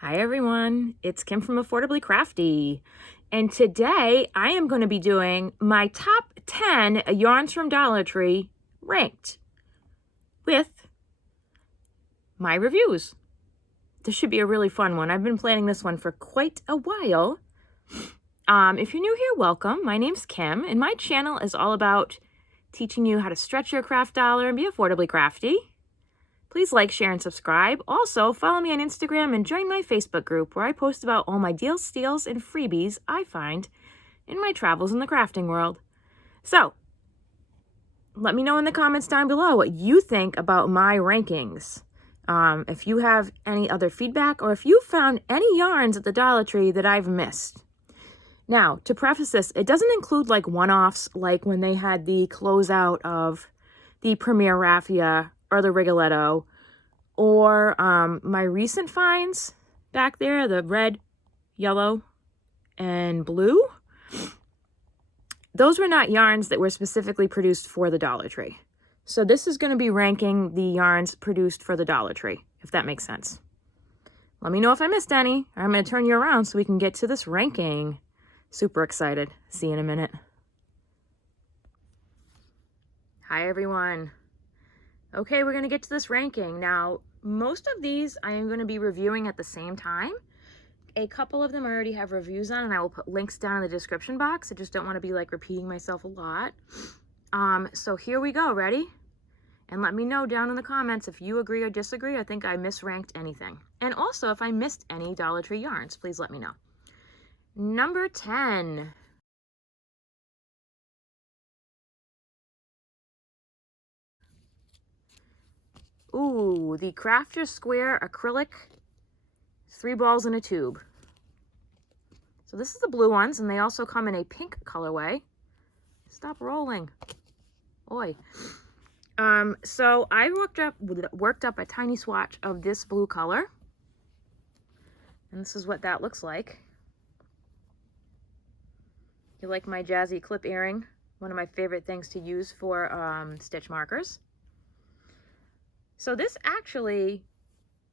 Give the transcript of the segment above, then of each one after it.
Hi everyone, it's Kim from Affordably Crafty, and today I am going to be doing my top 10 yarns from Dollar Tree ranked with my reviews. This should be a really fun one. I've been planning this one for quite a while. If you're new here, welcome. My name's Kim, and my channel is all about teaching you how to stretch your craft dollar and be affordably crafty. Please like, share, and subscribe. Also, follow me on Instagram and join my Facebook group where I post about all my deals, steals, and freebies I find in my travels in the crafting world. So, let me know in the comments down below what you think about my rankings. If you have any other feedback or if you found any yarns at the Dollar Tree that I've missed. Now, to preface this, it doesn't include like one-offs like when they had the closeout of the Premier Raffia or the Rigoletto, or my recent finds back there, the red, yellow, and blue. Those were not yarns that were specifically produced for the Dollar Tree. So this is going to be ranking the yarns produced for the Dollar Tree, if that makes sense. Let me know if I missed any, or I'm going to turn you around so we can get to this ranking. Super excited. See you in a minute. Hi, everyone. Okay, we're going to get to this ranking. Now, most of these I am going to be reviewing at the same time. A couple of them I already have reviews on, and I will put links down in the description box. I just don't want to be like repeating myself a lot. So here we go. Ready? And let me know down in the comments if you agree or disagree. I think I misranked anything. And also, if I missed any Dollar Tree yarns, please let me know. Number 10. Ooh, the Crafter Square Acrylic 3 balls in a tube. So this is the blue ones, and they also come in a pink colorway. Stop rolling. Oi. So I worked up a tiny swatch of this blue color. And this is what that looks like. You like my jazzy clip earring? One of my favorite things to use for stitch markers. So this actually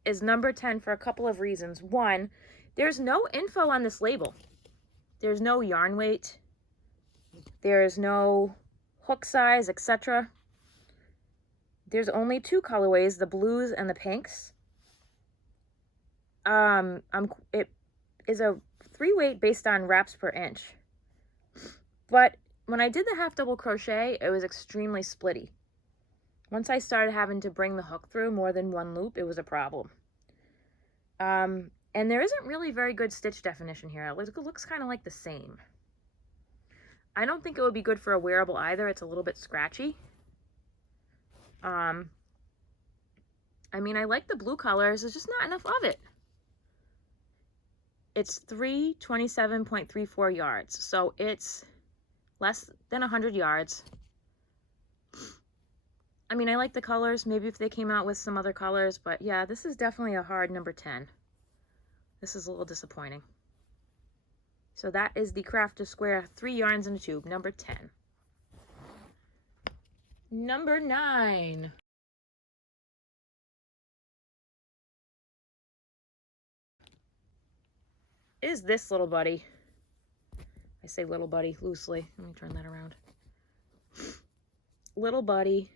is number 10 for a couple of reasons. One, there's no info on this label. There's no yarn weight. There's no hook size, etc. There's only 2 colorways, the blues and the pinks. It is a 3 weight based on wraps per inch. But when I did the half double crochet, it was extremely splitty. Once I started having to bring the hook through more than one loop, it was a problem. And there isn't really very good stitch definition here. It looks kind of like the same. I don't think it would be good for a wearable either. It's a little bit scratchy. I mean, I like the blue colors. There's just not enough of it. It's 327.34 yards. So it's less than 100 yards. I mean, I like the colors. Maybe if they came out with some other colors, but yeah, this is definitely a hard number 10. This is a little disappointing. So that is the Crafter Square 3 yarns in a tube, number 10. Number 9. Is this little buddy. I say little buddy loosely. Let me turn that around. Little buddy.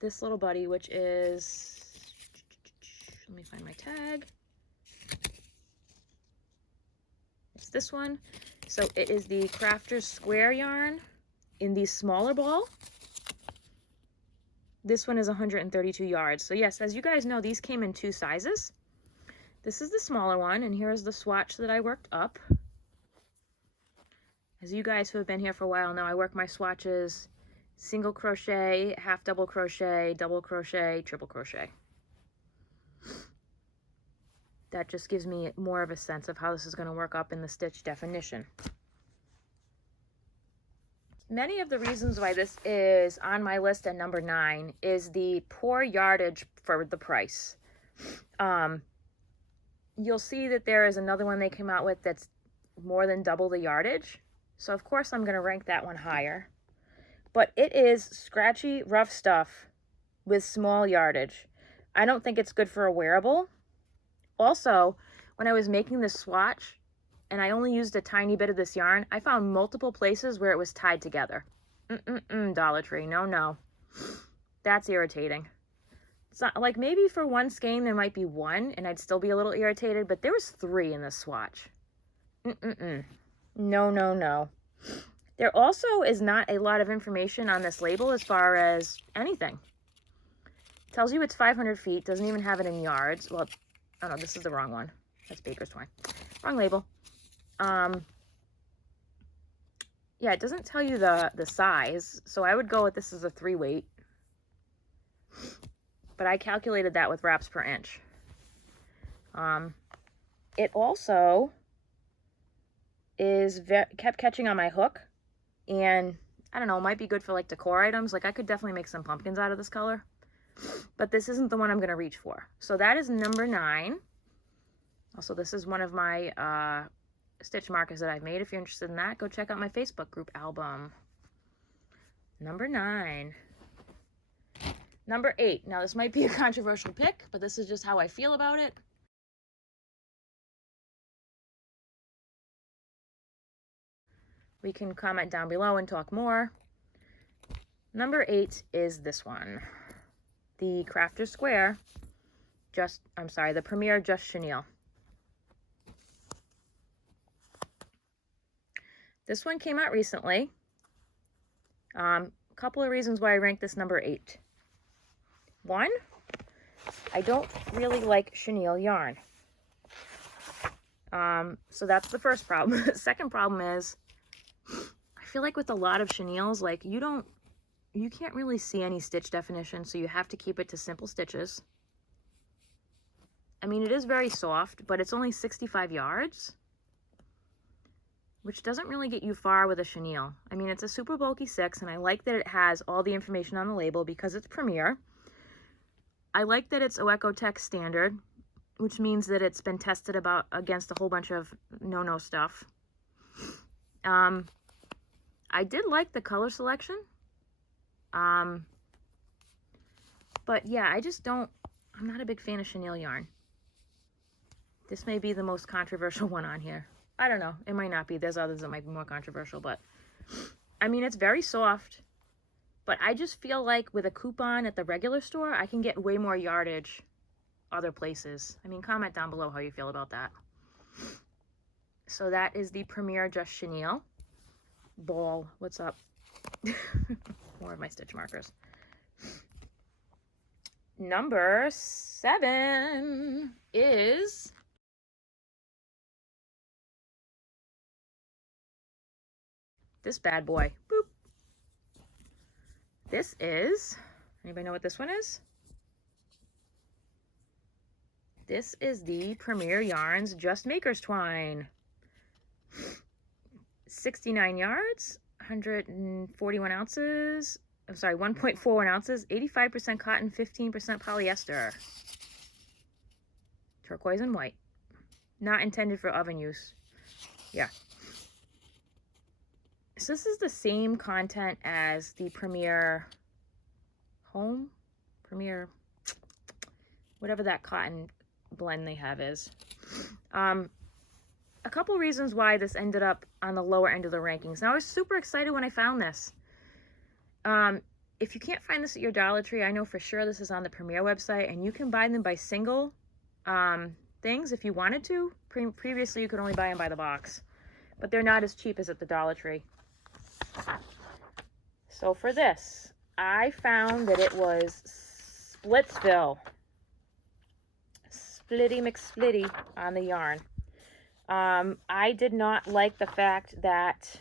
This little buddy, which is, let me find my tag. It's this one. So it is the Crafter Square yarn in the smaller ball. This one is 132 yards. So yes, as you guys know, these came in 2 sizes. This is the smaller one, and here is the swatch that I worked up. As you guys who have been here for a while know, I work my swatches single crochet, half double crochet, double crochet, triple crochet. That just gives me more of a sense of how this is going to work up in the stitch definition. Many of the reasons why this is on my list at number 9 is the poor yardage for the price. You'll see that there is another one they came out with that's more than double the yardage. So of course I'm going to rank that one higher. But it is scratchy, rough stuff with small yardage. I don't think it's good for a wearable. Also, when I was making this swatch, and I only used a tiny bit of this yarn, I found multiple places where it was tied together. Dollar Tree, no. That's irritating. It's not, like, maybe for one skein there might be one, and I'd still be a little irritated, but there was 3 in this swatch. No. There also is not a lot of information on this label as far as anything. It tells you it's 500 feet, doesn't even have it in yards. Well, oh no, this is the wrong one. That's Baker's Twine. Wrong label. Yeah, it doesn't tell you the size, so I would go with this as a 3 weight. But I calculated that with wraps per inch. It also is kept catching on my hook, and I don't know, it might be good for like decor items. Like I could definitely make some pumpkins out of this color, but this isn't the one I'm going to reach for. So that is number 9. Also, this is one of my stitch markers that I've made. If you're interested in that, go check out my Facebook group album. Number 9. Number 8. Now, this might be a controversial pick, but this is just how I feel about it. We can comment down below and talk more. Number 8 is this one. The Crafter Square, the Premier Just Chenille. This one came out recently. A couple of reasons why I ranked this number 8. 1, I don't really like chenille yarn. So that's the first problem. The second problem is, I feel like with a lot of chenilles, like you can't really see any stitch definition, so you have to keep it to simple stitches. I mean, it is very soft, but it's only 65 yards, which doesn't really get you far with a chenille. I mean, it's a super bulky 6, and I like that it has all the information on the label because it's Premier. I like that it's OECO-TEX standard, which means that it's been tested against a whole bunch of no-no stuff. I did like the color selection. But yeah, I'm not a big fan of chenille yarn. This may be the most controversial one on here. I don't know. It might not be. There's others that might be more controversial, but I mean, it's very soft, but I just feel like with a coupon at the regular store, I can get way more yardage other places. I mean, comment down below how you feel about that. So that is the Premier Just Chenille. Ball, what's up? More of my stitch markers. Number 7 is this bad boy. Boop. This is, anybody know what this one is? This is the Premier Yarns Just Maker's Twine. 69 yards, 141 ounces. I'm sorry, 1.41 ounces, 85% cotton, 15% polyester. Turquoise and white. Not intended for oven use. Yeah. So this is the same content as the Premier Home, Premier, whatever that cotton blend they have is. A couple reasons why this ended up on the lower end of the rankings. Now, I was super excited when I found this. If you can't find this at your Dollar Tree, I know for sure this is on the Premier website, and you can buy them by single things if you wanted to. Previously, you could only buy them by the box, but they're not as cheap as at the Dollar Tree. So for this, I found that it was Splitsville. Splitty McSplitty on the yarn. I did not like the fact that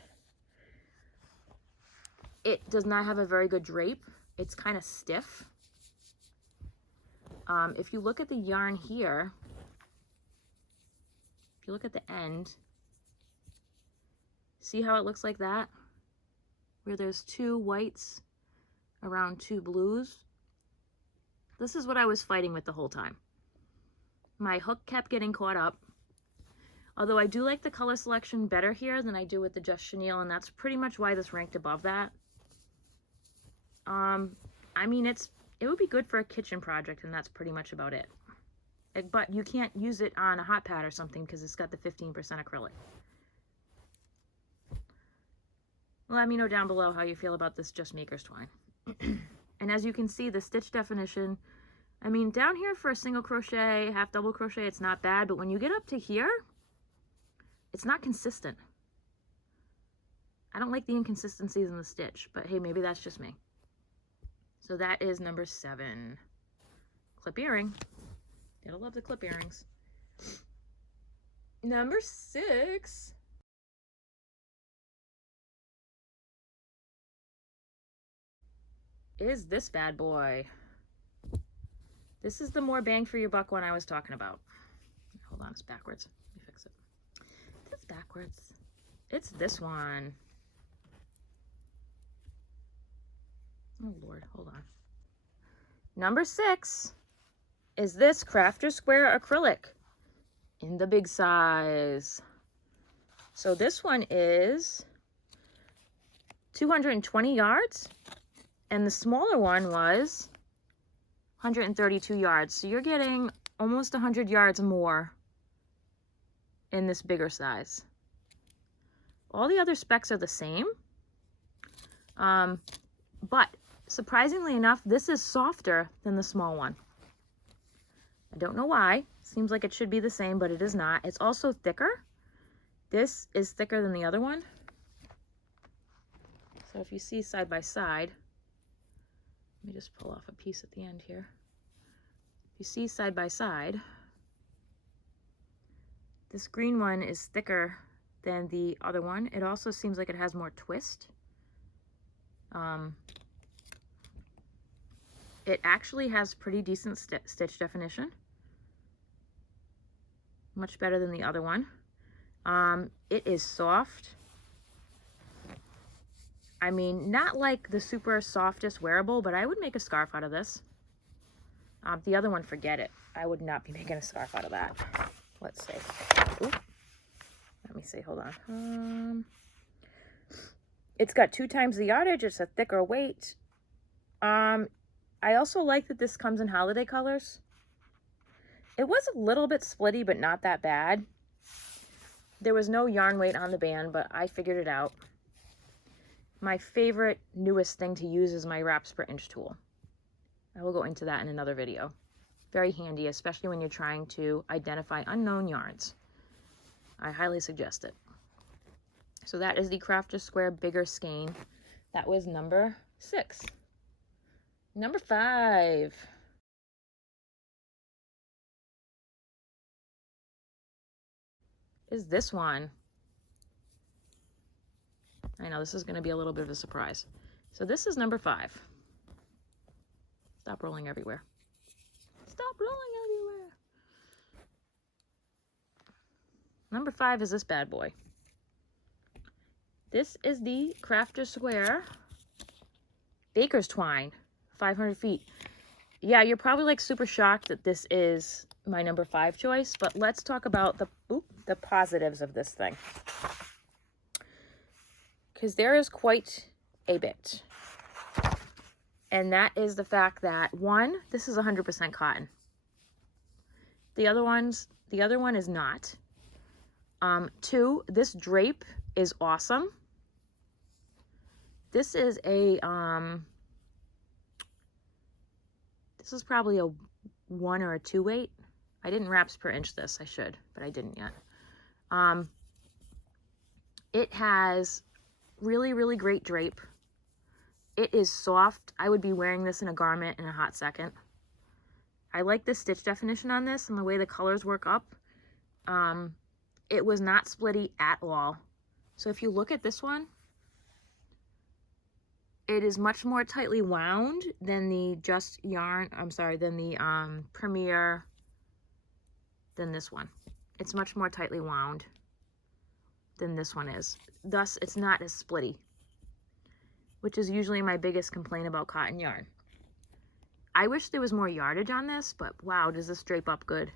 it does not have a very good drape. It's kind of stiff. If you look at the yarn here, if you look at the end, see how it looks like that? Where there's 2 whites around 2 blues. This is what I was fighting with the whole time. My hook kept getting caught up. Although I do like the color selection better here than I do with the Just Chenille, and that's pretty much why this ranked above that. I mean, it would be good for a kitchen project, and that's pretty much about it. But you can't use it on a hot pad or something because it's got the 15% acrylic. Let me know down below how you feel about this Just Maker's twine. And as you can see, the stitch definition, I mean, down here for a single crochet, half double crochet, it's not bad, but when you get up to here, it's not consistent. I don't like the inconsistencies in the stitch, but hey, maybe that's just me. So that is number 7. Clip earring. It'll love the clip earrings. Number 6. Is this bad boy. This is the more bang for your buck one I was talking about. Hold on, it's backwards. Let me fix it. It's backwards. It's this one. Oh Lord, hold on. Number 6 is this Crafter Square acrylic in the big size. So this one is 220 yards and the smaller one was 132 yards. So you're getting almost 100 yards more in this bigger size. All the other specs are the same, but surprisingly enough, this is softer than the small one. I don't know why. Seems like it should be the same, but it is not. It's also thicker. This is thicker than the other one. So if you see side by side, let me just pull off a piece at the end here. If you see side by side, this green one is thicker than the other one. It also seems like it has more twist. It actually has pretty decent stitch definition. Much better than the other one. It is soft. I mean, not like the super softest wearable, but I would make a scarf out of this. The other one, forget it. I would not be making a scarf out of that. Let's see. Ooh. Let me see, hold on. It's got 2 times the yardage. It's a thicker weight. I also like that this comes in holiday colors. It was a little bit splitty, but not that bad. There was no yarn weight on the band, but I figured it out. My favorite, newest thing to use is my wraps per inch tool. I will go into that in another video. Very handy, especially when you're trying to identify unknown yarns. I highly suggest it. So that is the Crafter Square bigger skein. That was number 6. Number 5. Is this one. I know this is going to be a little bit of a surprise. So this is number 5. Stop rolling everywhere. Stop rolling everywhere. Number 5 is this bad boy. This is the Crafter Square Baker's Twine, 500 feet. Yeah, you're probably like super shocked that this is my number 5 choice, but let's talk about the positives of this thing. Because there is quite a bit. And that is the fact that, 1, this is 100% cotton. The other one is not. 2, this drape is awesome. This is a, this is probably a 1 or a 2 weight. I didn't wraps per inch this, I should, but I didn't yet. It has really, really great drape. It is soft. I would be wearing this in a garment in a hot second. I like the stitch definition on this and the way the colors work up. It was not splitty at all. So if you look at this one, it is much more tightly wound than the than the Premier, than this one. It's much more tightly wound than this one is. Thus, it's not as splitty, which is usually my biggest complaint about cotton yarn. I wish there was more yardage on this, but wow, does this drape up good.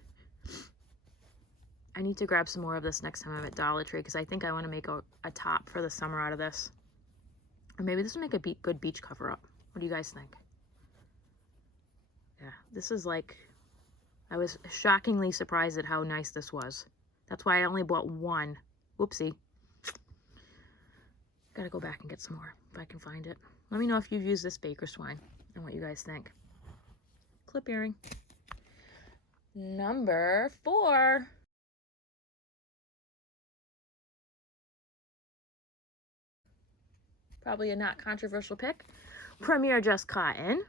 I need to grab some more of this next time I'm at Dollar Tree because I think I want to make a top for the summer out of this. Or maybe this will make a good beach cover up. What do you guys think? Yeah, this is like I was shockingly surprised at how nice this was. That's why I only bought one. Whoopsie. Gotta go back and get some more if I can find it. Let me know if you've used this baker's twine and what you guys think. Clip earring. Number 4. Probably a not controversial pick. Premier Just Cotton.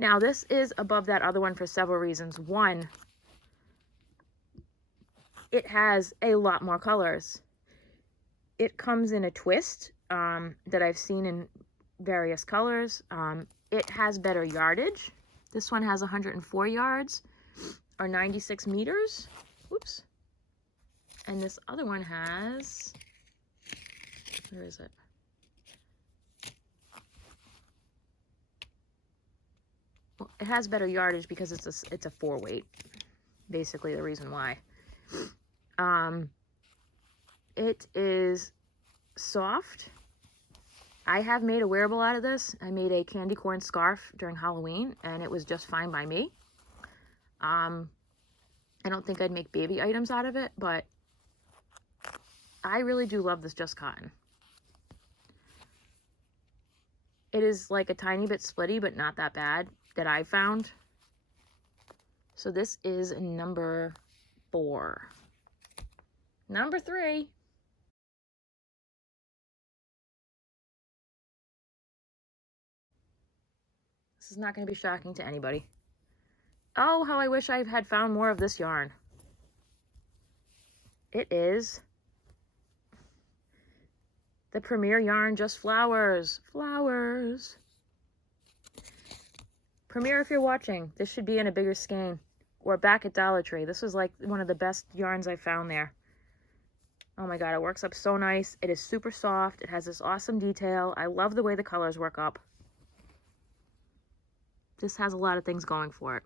Now this is above that other one for several reasons. One, it has a lot more colors. It comes in a twist that I've seen in various colors. It has better yardage. This one has 104 yards or 96 meters. Oops. And this other one has, where is it? Well, it has better yardage because it's a 4-weight. Basically the reason why. It is soft. I have made a wearable out of this. I made a candy corn scarf during Halloween, and it was just fine by me. I don't think I'd make baby items out of it, but I really do love this Just Cotton. It is like a tiny bit splitty, but not that bad that I found. So this is number 4. Number 3. This is not going to be shocking to anybody. Oh, how I wish I had found more of this yarn. It is the Premier Yarn Just Flowers. Flowers. Premier, if you're watching, this should be in a bigger skein. Or back at Dollar Tree. This was like one of the best yarns I found there. Oh my god, it works up so nice. It is super soft. It has this awesome detail. I love the way the colors work up. This has a lot of things going for it.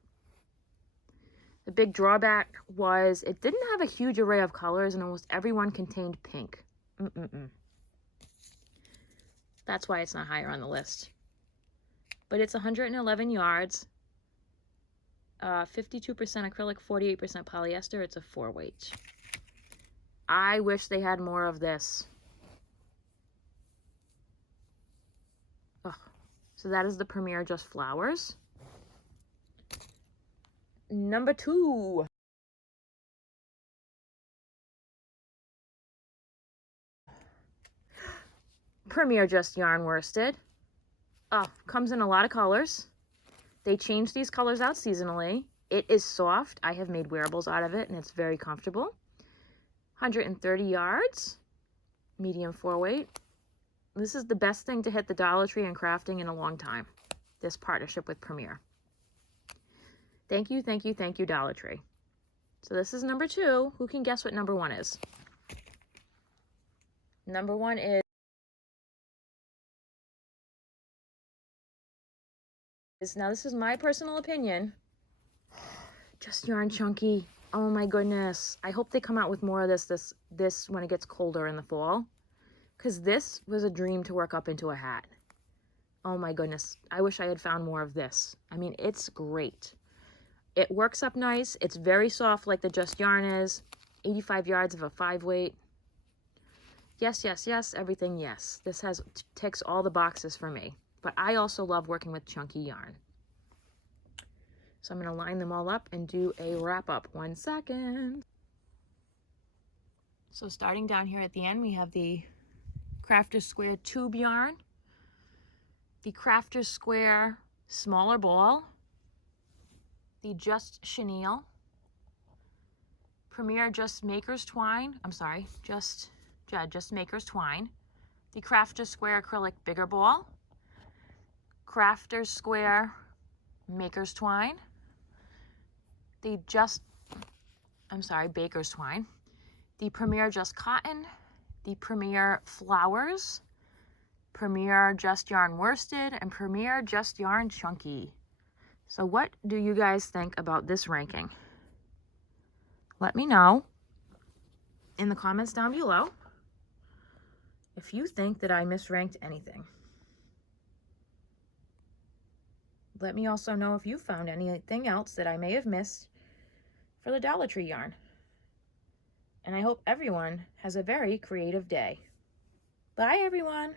The big drawback was it didn't have a huge array of colors and almost everyone contained pink. That's why it's not higher on the list. But it's 111 yards, 52% acrylic, 48% polyester. It's a 4-weight. I wish they had more of this. Oh. So that is the Premier Just Flowers. Number 2. Premier Just Yarn Worsted. Oh, comes in a lot of colors. They change these colors out seasonally. It is soft. I have made wearables out of it, and it's very comfortable. 130 yards, medium 4-weight. This is the best thing to hit the Dollar Tree and crafting in a long time, this partnership with Premier. Thank you, thank you, thank you, Dollar Tree. So this is number 2. Who can guess what number 1 is? Number 1 is, now this is my personal opinion, Just Yarn Chunky. Oh my goodness. I hope they come out with more of this when it gets colder in the fall. Because this was a dream to work up into a hat. Oh my goodness. I wish I had found more of this. I mean, it's great. It works up nice. It's very soft like the Just Yarn is. 85 yards of a 5-weight. Yes, yes, yes. Everything, yes. This ticks all the boxes for me. But I also love working with chunky yarn. So I'm going to line them all up and do a wrap up. 1 second. So starting down here at the end, we have the Crafter's Square tube yarn, the Crafter's Square smaller ball, the Just Chenille, Premier Just Maker's Twine, Just Maker's Twine, the Crafter's Square acrylic bigger ball, Crafter's Square Maker's Twine, the Baker's Twine, the Premier Just Cotton, the Premier Flowers, Premier Just Yarn Worsted, and Premier Just Yarn Chunky. So what do you guys think about this ranking? Let me know in the comments down below if you think that I misranked anything. let me also know if you found anything else that I may have missed for the Dollar Tree yarn. And I hope everyone has a very creative day. Bye, everyone.